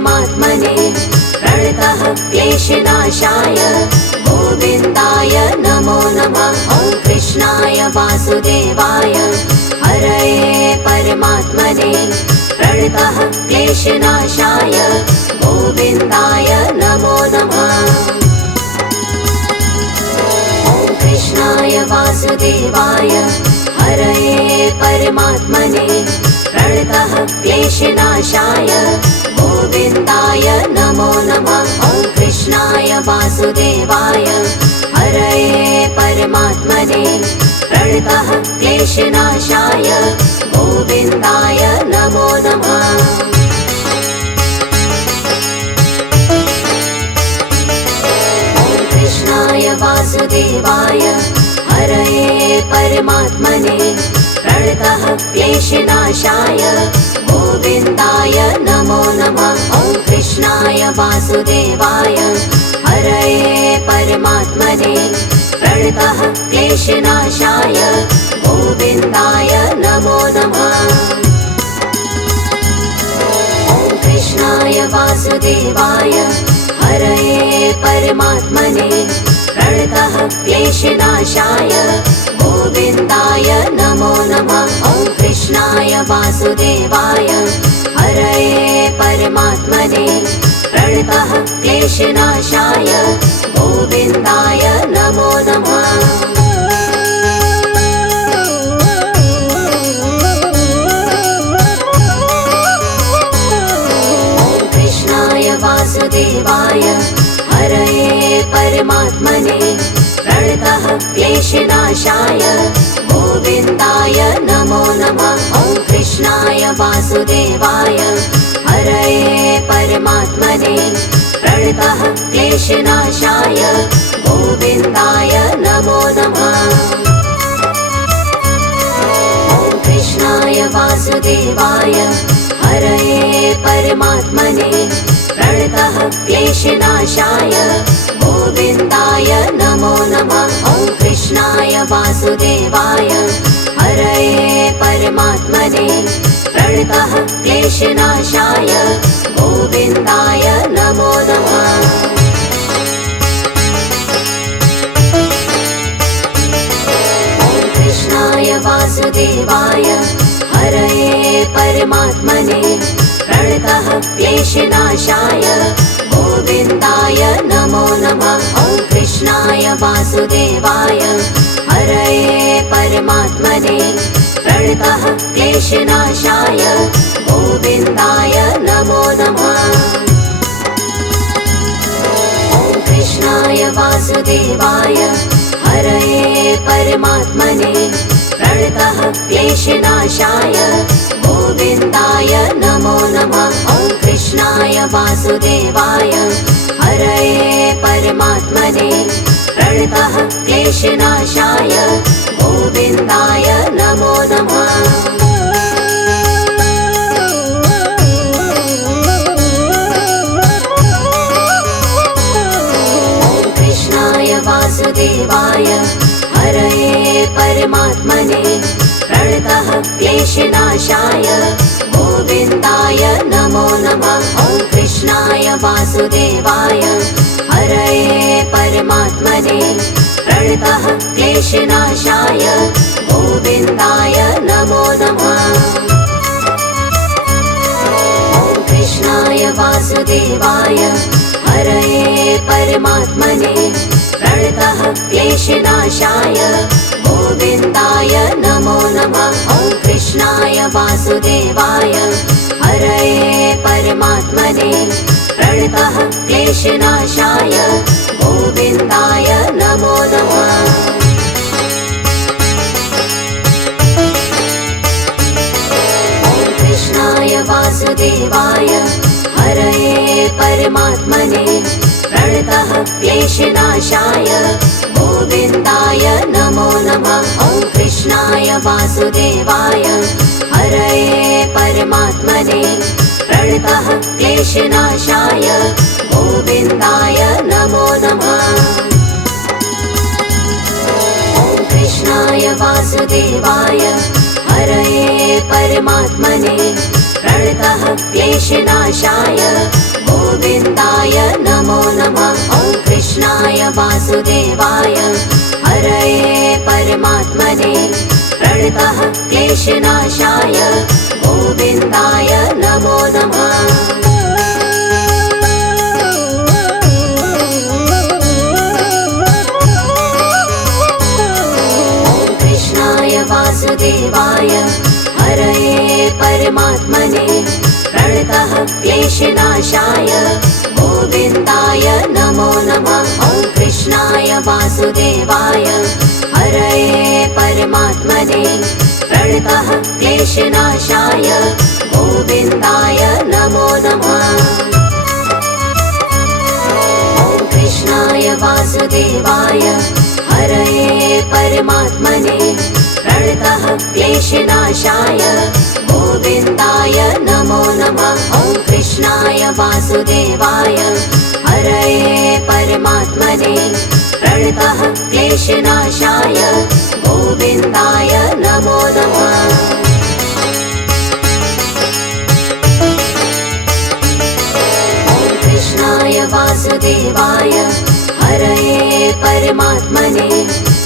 परमात्मने प्रणतः क्लेशनाशाय गोविन्दाय नमो नमः। ॐ कृष्णाय वासुदेवाय हरये परमात्मने प्रणतः क्लेशनाशाय गोविन्दाय नमो नमः। ॐ कृष्णाय वासुदेवाय हरये परमात्मने प्रणतः क्लेशनाशाय गोविन्दाय नमो नमः। ॐ कृष्णाय वासुदेवाय हरये परमात्मने प्रणतः क्लेशनाशाय गोविन्दाय नमो नमः। ॐ कृष्णाय वासुदेवाय हरये परमात्मने प्रणतः क्लेशनाशाय गोविन्दाय नमो नमः। ॐ कृष्णाय वासुदेवाय हरये परमात्मने प्रणतः क्लेशनाशाय गोविन्दाय नमो नमः। ॐ कृष्णाय वासुदेवाय हरये परमात्मने प्रणतः क्लेशनाशाय गोविन्दाय नमो नमः। ॐ कृष्णाय वासुदेवाय हरये परमात्मने प्रणतः क्लेशनाशाय गोविन्दाय नमो नमः। ॐ कृष्णाय वासुदेवाय हरये परमात्मने प्रणतः क्लेशनाशाय गोविन्दाय नमो नमः। ॐ कृष्णाय वासुदेवाय हरये परमात्मने प्रणतः क्लेशनाशाय गोविन्दाय नमो नमः। ॐ कृष्णाय वासुदेवाय हरये परमात्मने प्रणतः क्लेशनाशाय गोविन्दाय नमो नमः। ॐ कृष्णाय वासुदेवाय हरये परमात्मने प्रणतः क्लेशनाशाय गोविन्दाय नमो नमः। ॐ कृष्णाय वासुदेवाय हरये परमात्मने प्रणतः क्लेशनाशाय गोविन्दाय नमो नमः। ॐ कृष्णाय वासुदेवाय हरये परमात्मने प्रणतः क्लेशनाशाय गोविन्दाय नमो नमः। ॐ कृष्णाय वासुदेवाय हरये परमात्मने प्रणतः क्लेशनाशाय गोविन्दाय नमो नमः। ॐ कृष्णाय वासुदेवाय हरये परमात्मने प्रणतः क्लेशनाशाय गोविन्दाय नमो नमः। ॐ कृष्णाय वासुदेवाय हरये परमात्मने प्रणतः क्लेशनाशाय गोविन्दाय नमो नमः। ॐ कृष्णाय वासुदेवाय हरये परमात्मने प्रणतः क्लेशनाशाय गोविन्दाय नमो नमः। ॐ कृष्णाय वासुदेवाय हरये परमात्मने प्रणतः क्लेशनाशाय गोविन्दाय नमो नमः। ॐ कृष्णाय वासुदेवाय हरये परमात्मने प्रणतः क्लेशनाशाय गोविन्दाय नमो नमः। ॐ कृष्णाय वासुदेवाय हरये परमात्मने प्रणतः क्लेशनाशाय गोविन्दाय नमो नमः। ॐ कृष्णाय वासुदेवाय हरये परमात्मने प्रणतः क्लेशनाशाय गोविन्दाय नमो नमः। ॐ कृष्णाय वासुदेवाय हरये परमात्मने प्रणतः क्लेशनाशाय गोविन्दाय नमो नमः। ॐ कृष्णाय वासुदेवाय हरये परमात्मने प्रणतः क्लेशनाशाय गोविन्दाय नमो नमः। वासुदेवाय हरये परमात्मने प्रणतः क्लेशनाशाय गोविन्दाय नमो नमः। ॐ कृष्णाय वासुदेवाय हरये परमात्मने प्रणतः क्लेशनाशाय गोविन्दाय नमो नमः। ॐ कृष्णाय वासुदेवाय हरये परमात्मने प्रणतः क्लेशनाशाय गोविन्दाय नमो नमः। ॐ कृष्णाय वासुदेवाय हरये परमात्मने प्रणतः क्लेशनाशाय गोविन्दाय नमो नमः। ॐ कृष्णाय वासुदेवाय हरये परमात्मने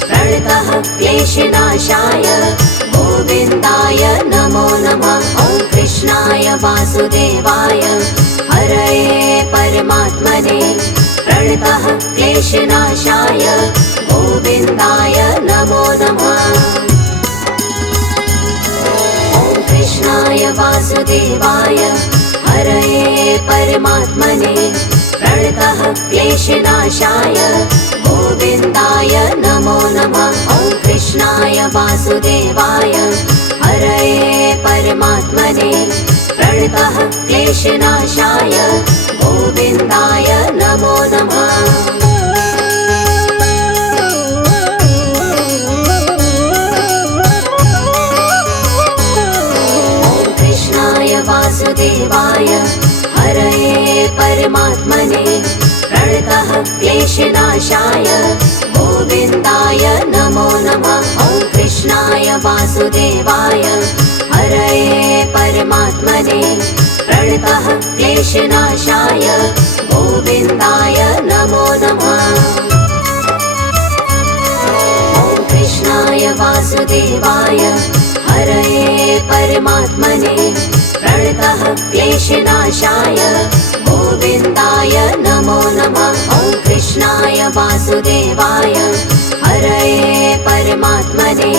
प्रणतः क्लेशनाशाय गोविन्दाय नमो नमः। ॐ कृष्णाय वासुदेवाय हरये परमात्मने प्रणतः क्लेशनाशाय गोविन्दाय नमो नमः। ॐ कृष्णाय वासुदेवाय हरये परमात्मने प्रणतः क्लेशनाशाय गोविन्दाय नमो नमः। ॐ कृष्णाय वासुदेवाय हरये परमात्मने प्रणतः क्लेशनाशाय गोविन्दाय नमो नमः। ॐ कृष्णाय वासुदेवाय हरये परमात्मने प्रणतः क्लेशनाशाय गोविन्दाय नमो नमः। ॐ कृष्णाय वासुदेवाय हरये परमात्मने प्रणतः क्लेशनाशाय गोविन्दाय नमो नमः। ॐ कृष्णाय वासुदेवाय हरये परमात्मने प्रणतः क्लेशनाशाय गोविन्दाय नमो नमः। ॐ कृष्णाय वासुदेवाय हरये परमात्मने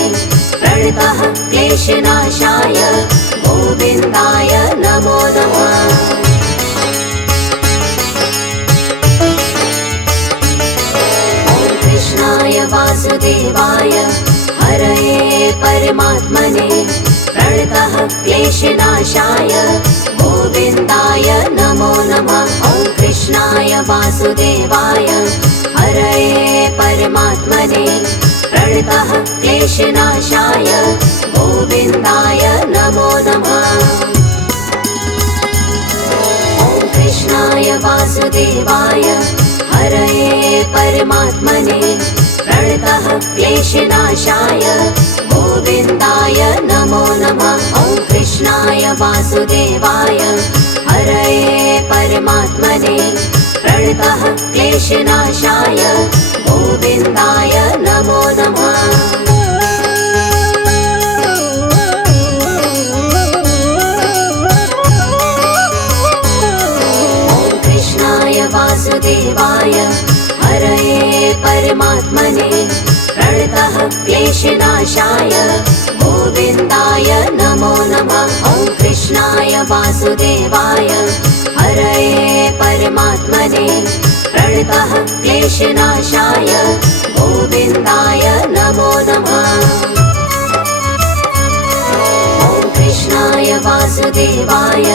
प्रणतः क्लेशनाशाय गोविन्दाय नमो नमः। ॐ कृष्णाय वासुदेवाय हरये परमात्मने प्रणतः क्लेशनाशाय गोविन्दाय नमो नमः। ॐ कृष्णाय वासुदेवाय हरये परमात्मने प्रणतः क्लेशनाशाय गोविन्दाय नमो नमः। ॐ कृष्णाय वासुदेवाय हरये परमात्मने प्रणतः क्लेशनाशाय गोविन्दाय नमो नमः। ॐ कृष्णाय वासुदेवाय हरये परमात्मने प्रणतः क्लेशनाशाय गोविन्दाय नमो नमः। ॐ कृष्णाय वासुदेवाय हरये परमात्मने प्रणतः क्लेशनाशाय गोविन्दाय नमो नमः। ॐ कृष्णाय वासुदेवाय हरये परमात्मने प्रणतः क्लेशनाशाय गोविन्दाय नमो नमः। ॐ कृष्णाय वासुदेवाय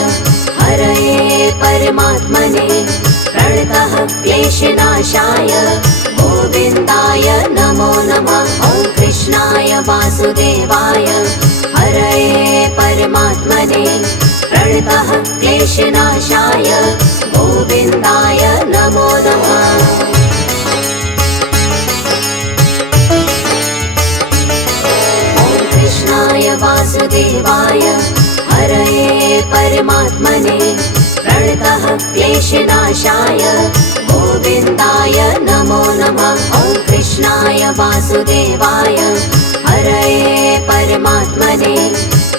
हरये परमात्मने प्रणतः क्लेशनाशाय गोविन्दाय नमो नमः। ॐ कृष्णाय वासुदेवाय हरये परमात्मने प्रणतः क्लेशनाशाय गोविन्दाय नमो नमः। ॐ कृष्णाय वासुदेवाय हरये परमात्मने प्रणतः क्लेशनाशाय गोविन्दाय नमो नमः। ॐ कृष्णाय वासुदेवाय हरये परमात्मने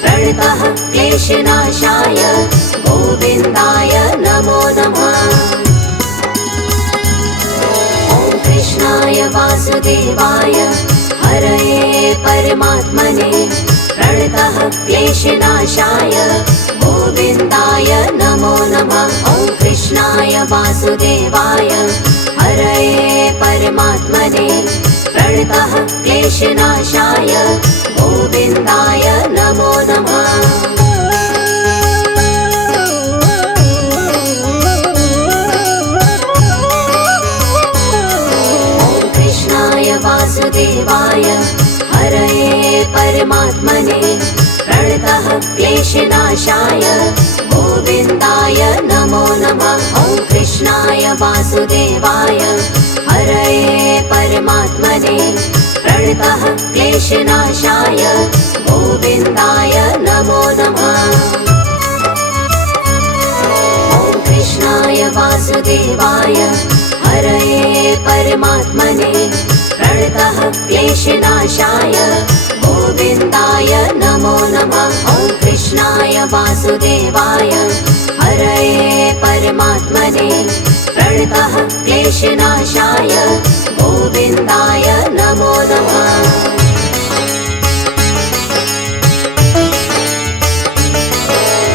प्रणतः क्लेशनाशाय गोविन्दाय नमो नमः। ॐ कृष्णाय वासुदेवाय हरये परमात्मने प्रणतः क्लेशनाशाय गोविन्दाय नमो नमः। ॐ कृष्णाय वासुदेवाय हरये परमात्मने प्रणतः क्लेशनाशाय गोविन्दाय नमो नमः। वासुदेवाय हरये परमात्मने प्रणतः क्लेशनाशाय गोविन्दाय नमो नमः। ॐ कृष्णाय वासुदेवाय हरये परमात्मने प्रणतः क्लेशनाशाय गोविन्दाय नमो नमः। ॐ कृष्णाय वासुदेवाय हरये परमात्मने प्रणतः क्लेशनाशाय गोविन्दाय नमो नमः। ॐ कृष्णाय वासुदेवाय हरये परमात्मने प्रणतः क्लेशनाशाय गोविन्दाय नमो नमः।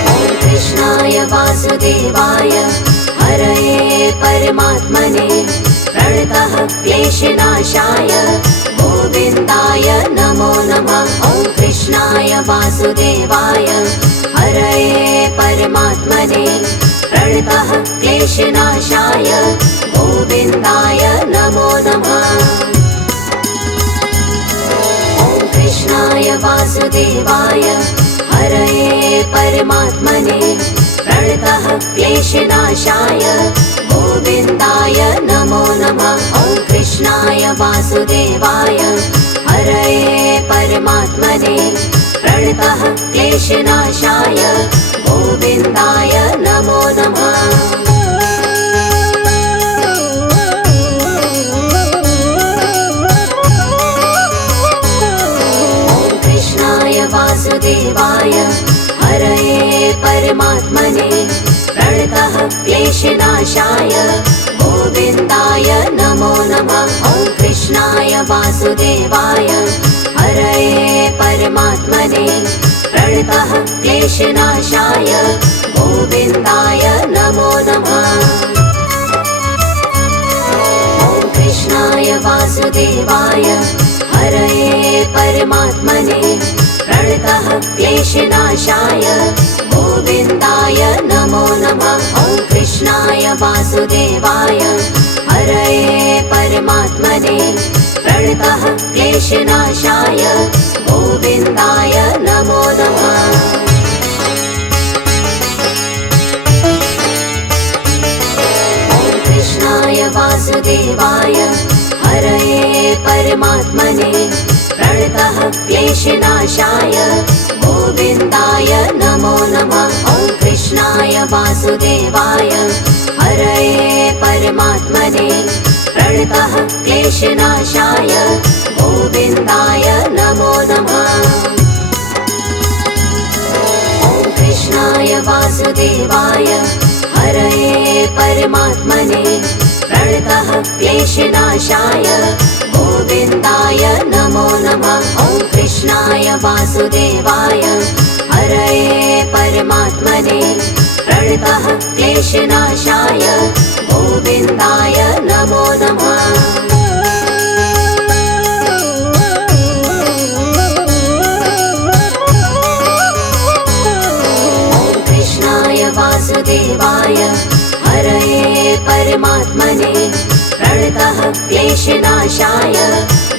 ॐ कृष्णाय वासुदेवाय हरये परमात्मने प्रणतः क्लेशनाशाय गोविन्दाय नमो नमः। ॐ कृष्णाय वासुदेवाय हरये परमात्मने प्रणतः क्लेशनाशाय गोविन्दाय नमो नमः। ॐ कृष्णाय वासुदेवाय हरये परमात्मने प्रणतः क्लेशनाशाय गोविन्दाय नमो नमः। ॐ कृष्णाय वासुदेवाय हरये परमात्मने प्रणतः क्लेशनाशाय गोविन्दाय नमो नमः। ॐ कृष्णाय वासुदेवाय हरये परमात्मने प्रणतः क्लेशनाशाय गोविन्दाय नमो नमः। ॐ कृष्णाय वासुदेवाय हरये परमात्मने प्रणतः क्लेशनाशाय गोविन्दाय नमो नमः। ॐ कृष्णाय वासुदेवाय हरये परमात्मने प्रणतः क्लेशनाशाय गोविन्दाय नमो नमः। ॐ कृष्णाय वासुदेवाय हरये परमात्मने प्रणतः क्लेशनाशाय गोविन्दाय नमो नमः। ॐ कृष्णाय वासुदेवाय हरये परमात्मने प्रणतः क्लेशनाशाय गोविन्दाय नमो नमः। ॐ कृष्णाय वासुदेवाय हरये परमात्मने प्रणतः क्लेशनाशाय गोविन्दाय नमो नमः। ॐ कृष्णाय वासुदेवाय हरये परमात्मने प्रणतः क्लेशनाशाय गोविन्दाय नमो नमः। ॐ कृष्णाय वासुदेवाय हरये परमात्मने प्रणतः क्लेशनाशाय गोविन्दाय नमो नमः। ॐ कृष्णाय वासुदेवाय हरये परमात्मने प्रणतः क्लेशनाशाय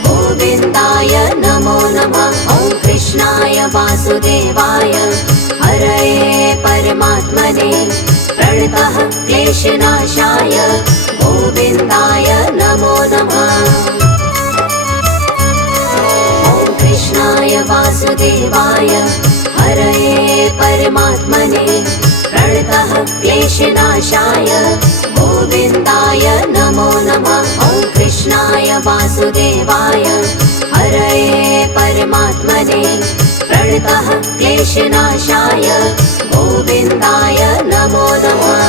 गोविन्दाय नमो नमः। ॐ कृष्णाय वासुदेवाय हरये परमात्मने प्रणतः क्लेशनाशाय गोविन्दाय नमो नमः। ॐ कृष्णाय वासुदेवाय हरये परमात्मने प्रणतः प्रणतः क्लेशनाशाय गोविन्दाय नमो नमः। ॐ कृष्णाय वासुदेवाय हरये परमात्मने प्रणतः क्लेशनाशाय गोविन्दाय नमो नमः।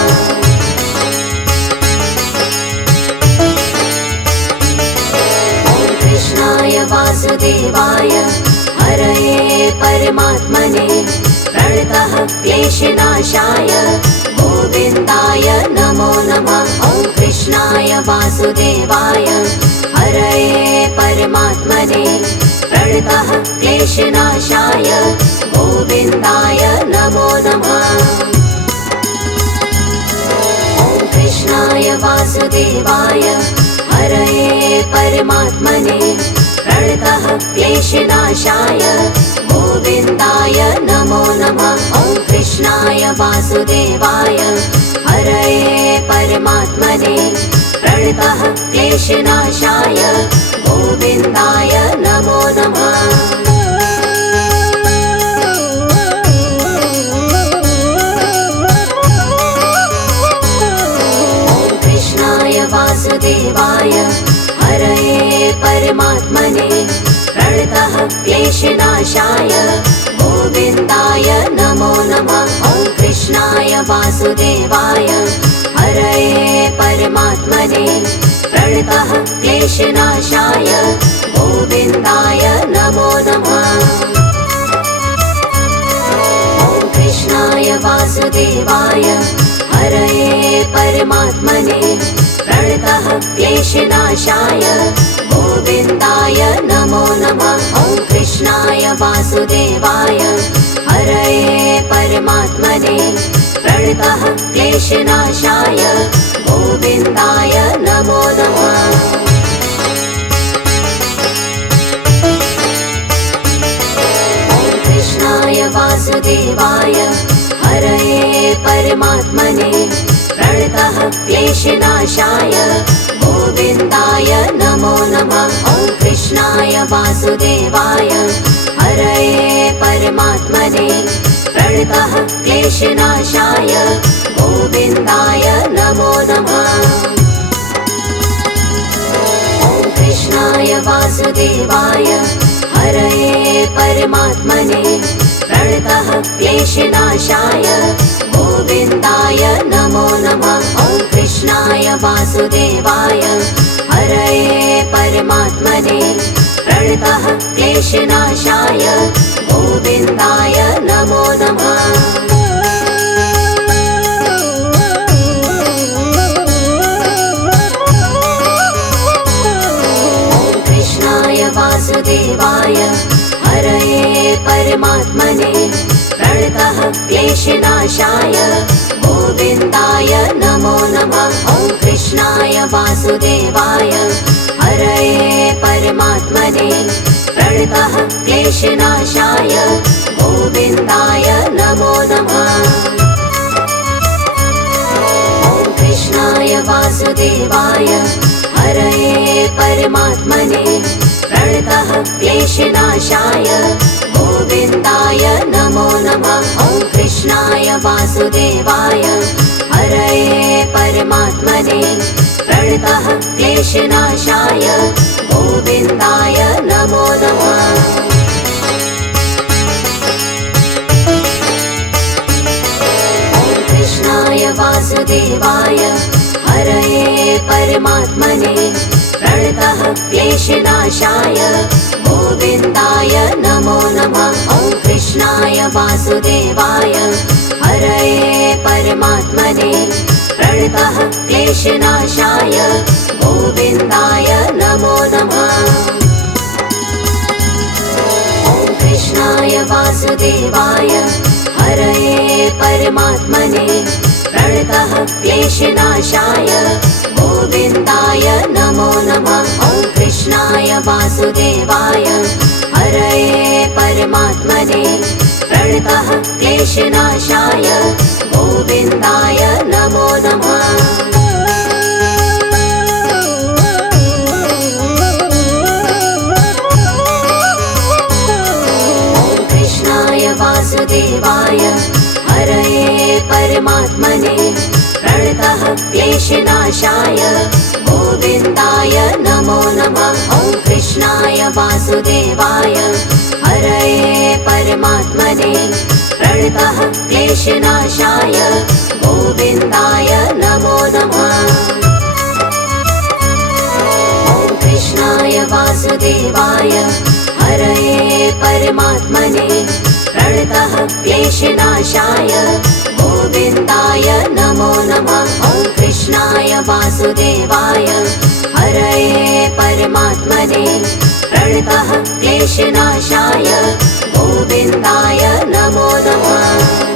कृष्णाय वासुदेवाय हरये परमात्मने प्रणतः क्लेशनाशाय गोविन्दाय नमो नमः। ॐ कृष्णाय वासुदेवाय हरये परमात्मने प्रणतः क्लेशनाशाय गोविन्दाय नमो नमः। ॐ कृष्णाय वासुदेवाय हरये परमात्मने प्रणतः क्लेशनाशाय गोविन्दाय नमो नमः। ॐ कृष्णाय वासुदेवाय हरये परमात्मने प्रणतः क्लेशनाशाय गोविन्दाय नमो नमः। वासुदेवाय हरये परमात्मने प्रणतः क्लेशनाशाय गोविन्दाय नमो नमः। ॐ कृष्णाय वासुदेवाय हरये परमात्मने प्रणतः क्लेशनाशाय गोविन्दाय नमो नमः। ॐ कृष्णाय वासुदेवाय हरये परमात्मने प्रणतः क्लेशनाशाय गोविन्दाय नमो नमः। ॐ कृष्णाय वासुदेवाय हरये परमात्मने प्रणतः क्लेशनाशाय गोविन्दाय नमो नमः। ॐ कृष्णाय वासुदेवाय हरये परमात्मने प्रणतः क्लेशनाशाय गोविन्दाय नमो नमः। ॐ कृष्णाय वासुदेवाय हरये परमात्मने प्रणतः क्लेशनाशाय गोविन्दाय नमो नमः। ॐ कृष्णाय वासुदेवाय हरये परमात्मने प्रणतः क्लेशनाशाय गोविन्दाय नमो नमः। ॐ कृष्णाय वासुदेवाय हरये परमात्मने प्रणतः क्लेशनाशाय गोविन्दाय नमो नमः। ॐ कृष्णाय वासुदेवाय हरये परमात्मने प्रणतः क्लेशनाशाय गोविन्दाय नमो नमः। ॐ कृष्णाय वासुदेवाय हरये परमात्मने प्रणतः क्लेशनाशाय गोविन्दाय नमो नमः। ॐ कृष्णाय वासुदेवाय हरये परमात्मने प्रणतः क्लेशनाशाय गोविन्दाय नमो नमः। ॐ कृष्णाय वासुदेवाय हरये परमात्मने प्रणतः क्लेशनाशाय गोविन्दाय नमो नमः। ॐ कृष्णाय वासुदेवाय हरये परमात्मने प्रणतः क्लेशनाशाय गोविन्दाय नमो नमः। ॐ कृष्णाय वासुदेवाय हरये परमात्मने प्रणतः क्लेशनाशाय गोविन्दाय नमो नमः। ॐ कृष्णाय वासुदेवाय हरये परमात्मने प्रणतः क्लेशनाशाय गोविन्दाय नमो नमः। ॐ कृष्णाय वासुदेवाय हरये परमात्मने प्रणतः क्लेशनाशाय गोविन्दाय नमो नमः। ॐ कृष्णाय वासुदेवाय हरये परमात्मने क्लेशनाशाय गोविन्दाय नमो नमः। ॐ कृष्णाय वासुदेवाय हरये परमात्मने प्रणतः क्लेशनाशाय गोविन्दाय नमो नमः। ॐ कृष्णाय वासुदेवाय हरये परमात्मने प्रणतः क्लेशनाशाय गोविन्दाय नमो नमः। ॐ कृष्णाय वासुदेवाय हरये परमात्मने प्रणतः क्लेशनाशाय गोविन्दाय नमो नमः।